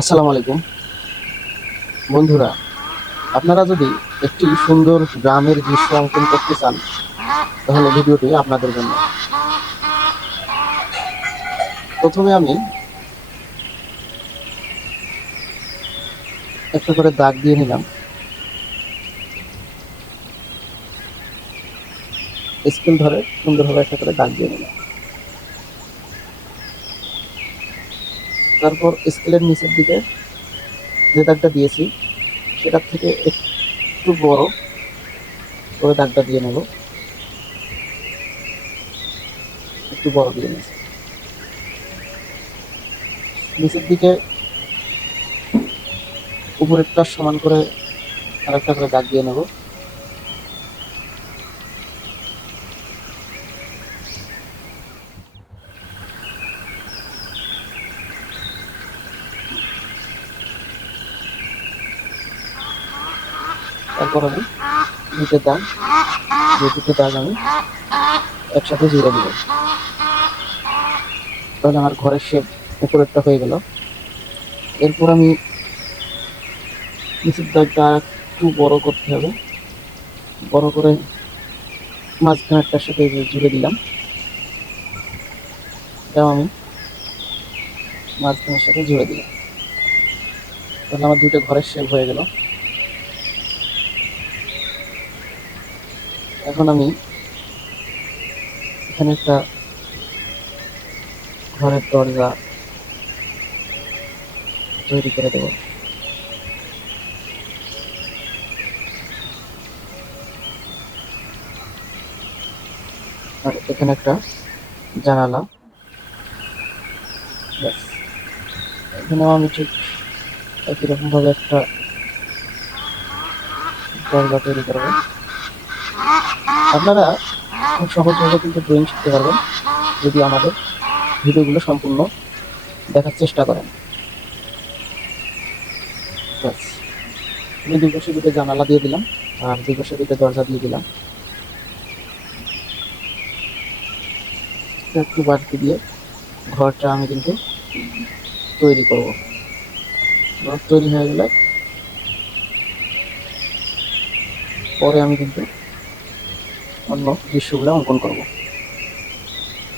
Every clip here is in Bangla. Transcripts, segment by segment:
আসসালামু আলাইকুম বন্ধুরা, আপনারা যদি একটি সুন্দর গ্রামের দৃশ্য অঙ্কন করতে চান তাহলে ভিডিওটি আপনাদের জন্য। প্রথমে আমি একটা করে দাগ দিয়ে নিলাম, স্কেল ধরে সুন্দরভাবে একটা করে দাগ দিয়ে নিলাম। তারপর স্কেলের নিচের দিকে যে দাগটা দিয়েছি সেটার থেকে একটু বড় করে দাগটা দিয়ে নেব, একটু বড় দিয়ে নিয়েছি। নিচের দিকে উপরেরটা সমান করে আর একটা করে দাগ দিয়ে নেব। তারপর আমি দুটো দাগ আমি একসাথে জুড়ে দিব, তাহলে আমার ঘরের শেপ উপরেরটা হয়ে গেল। এরপর আমি নিচের দাগটা একটু বড় করতে হবে, বড় করে মাঝখানেরটার সাথে জুড়ে দিলাম। এটাও আমি মাঝখানের সাথে জুড়ে দিলাম, তাহলে আমার দুটো ঘরের শেপ হয়ে গেল। এখন আমি এখানে একটা ঘরের দরজা তৈরি করে দেব। আর এখানে একটা জানালা, ব্যাস। এখানেও আমি ঠিক একই রকম ভাবে একটা দরজা তৈরি করব। আপনারা খুব সহজভাবে কিন্তু ড্রয়িং শিখতে পারবেন যদি আমাদের ভিডিওগুলো সম্পূর্ণ দেখার চেষ্টা করেন। ব্যাস, আমি দুই পাশে দুটো জানালা দিয়ে দিলাম আর দুই পাশে দুটো দরজা দিয়ে দিলাম। একটু বাড়তি দিয়ে ঘরটা আমি কিন্তু তৈরি করব। ঘর তৈরি হয়ে গেলে পরে আমি কিন্তু অন্য দৃশ্যগুলো অঙ্কন করব।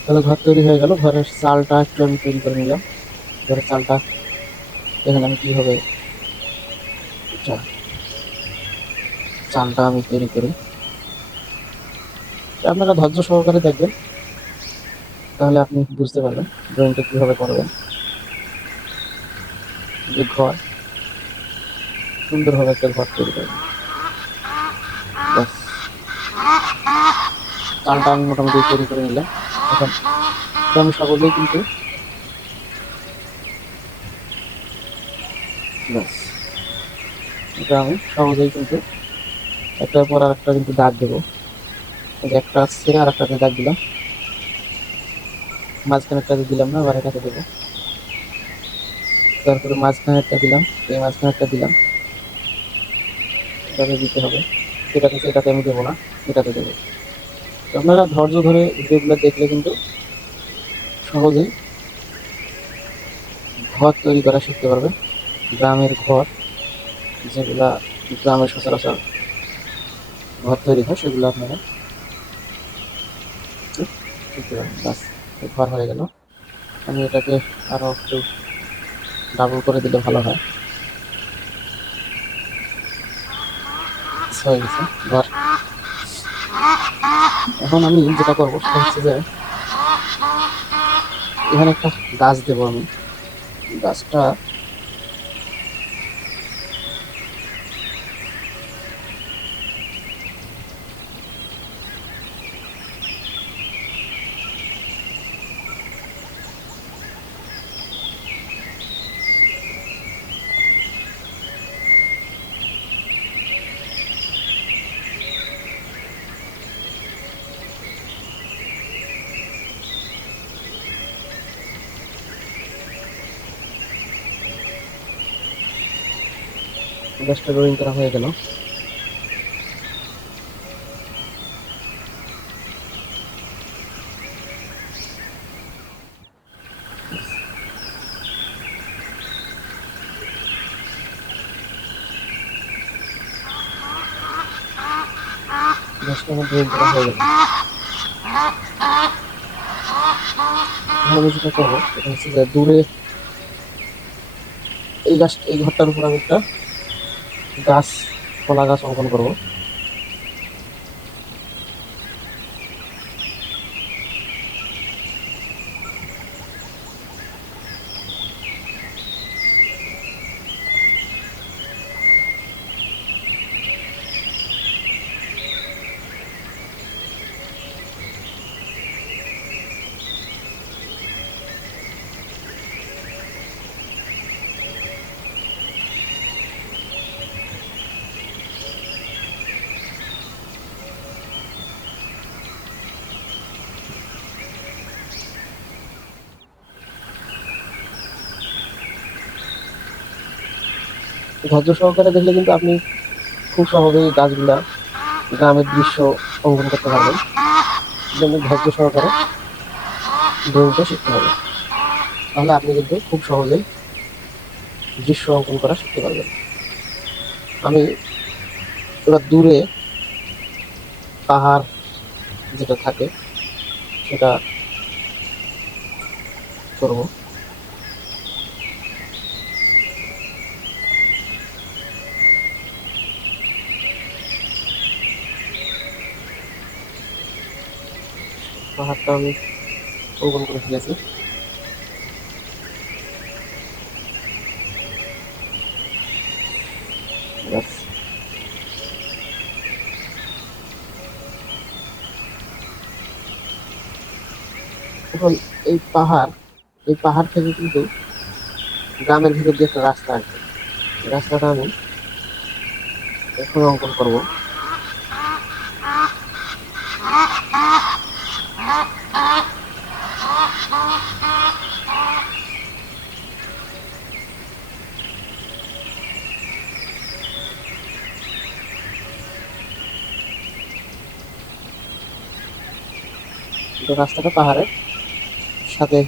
তাহলে ঘর তৈরি হয়ে গেল। ঘরের চালটা একটু আমি তৈরি করে নিলাম। ঘরের চালটা এখানে আমি কীভাবে চালটা আমি তৈরি করি, আপনারা ধৈর্য সহকারে দেখবেন, তাহলে আপনি বুঝতে পারবেন ড্রয়িংটা কীভাবে করবেন। যে ঘর, সুন্দরভাবে একটা ঘর তৈরি করবেন। ব্যাস, চালটা আমি মোটামুটি তৈরি করে নিলাম। এখন আমি সকলেই কিন্তু ব্যাস, এটা আমি সহজেই কিন্তু একটার পর আর একটা কিন্তু দাগ দেবো। একটা ছেড়ে আর একটাতে দাগ দিলাম, মাঝখানেরটাতে দিলাম না, আবার এটাতে দেবো। তারপরে মাঝখানেরটা দিলাম, এই মাঝখানেরটা দিলাম, এটাতে দিতে হবে। এটাতে আমি দেবো না, এটাতে দেবো। তো আপনারা ধৈর্য ধরে ভিডিওগুলো দেখলে কিন্তু সহজেই ঘর তৈরি করা শিখতে পারবেন। গ্রামের ঘর, যেগুলা গ্রামের সচরাচর ঘর তৈরি হয়, সেগুলো আপনারা শিখতে পারবেন। বাস, ঘর হয়ে গেল। আমি এটাকে আরও একটু ডাবল করে দিলে ভালো হয়। হয়ে গেছে ঘর। এখন আমি যেটা করবো সেটা হচ্ছে যে এখানে একটা গাছ দেবো আমি। গাছটা ড্রয়িং করা হয়ে গেল। গাছটা আমার ড্রয়িং করা হয়ে গেল। আমি যেটা করবো সেটা হচ্ছে যে দূরে এই ঘরটার উপর আমি একটা গাছ, কলা গাছ অঙ্কন করবো। ধৈর্য সহকারে দেখলে কিন্তু আপনি খুব সহজেই গাছগুলা, গ্রামের দৃশ্য অঙ্কন করতে পারবেন। জন্য ধৈর্য সহকারে ড্রয়িংটা শিখতে হবে, তাহলে আপনি কিন্তু খুব সহজেই দৃশ্য অঙ্কন করা শিখতে পারবেন। আমি এবার দূরে পাহাড় যেটা থাকে সেটা করব। পাহাড়টা আমি অঙ্কন করে ফেলেছি। ব্যাস। এখন এই পাহাড় থেকে কিন্তু গ্রামের ভিতর দিয়ে একটা রাস্তা আছে। রাস্তাটা আমি এখন অঙ্কন করব। রাস্তাটা পাহাড়ের সাথে,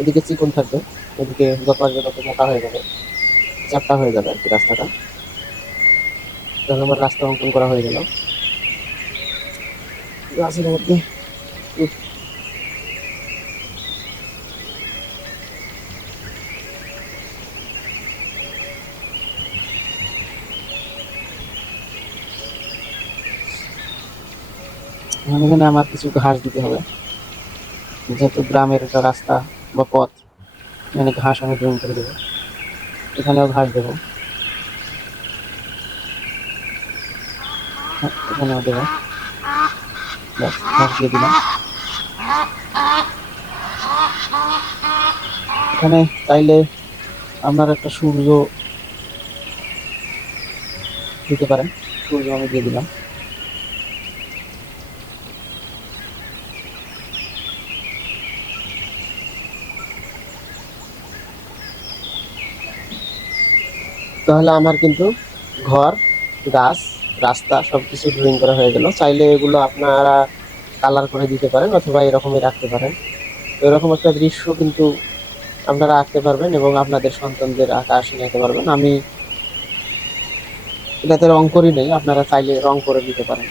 এদিকে চিকন থাকবে, এদিকে যত আসবে তত মোটা হয়ে যাবে, চাপটা হয়ে যাবে আর কি রাস্তাটা। তাহলে আমার রাস্তা অঙ্কন করা হয়ে গেল। গাছের মধ্যে এখানে আমার কিছু ঘাস দিতে হবে, যেহেতু গ্রামের একটা রাস্তা বা পথ, এখানে ঘাস আমি ড্রয়িং করে দেবো। এখানেও ঘাস দেবো, এখানেও দেবো। ব্যাস, ঘাস দিয়ে দিলাম। এখানে চাইলে আপনার একটা সূর্য দিতে পারেন, সূর্য আমি দিয়ে দিলাম। তাহলে আমার কিন্তু ঘর, গাছ, রাস্তা সবকিছু ড্রয়িং করা হয়ে গেল। চাইলে এগুলো আপনারা কালার করে দিতে পারেন অথবা এরকমই রাখতে পারেন। এরকম একটা দৃশ্য কিন্তু আপনারা আঁকতে পারবেন এবং আপনাদের সন্তানদের আঁকা শেখাতে পারবেন। আমি এটাতে রং করি নেই, আপনারা চাইলে রং করে দিতে পারেন।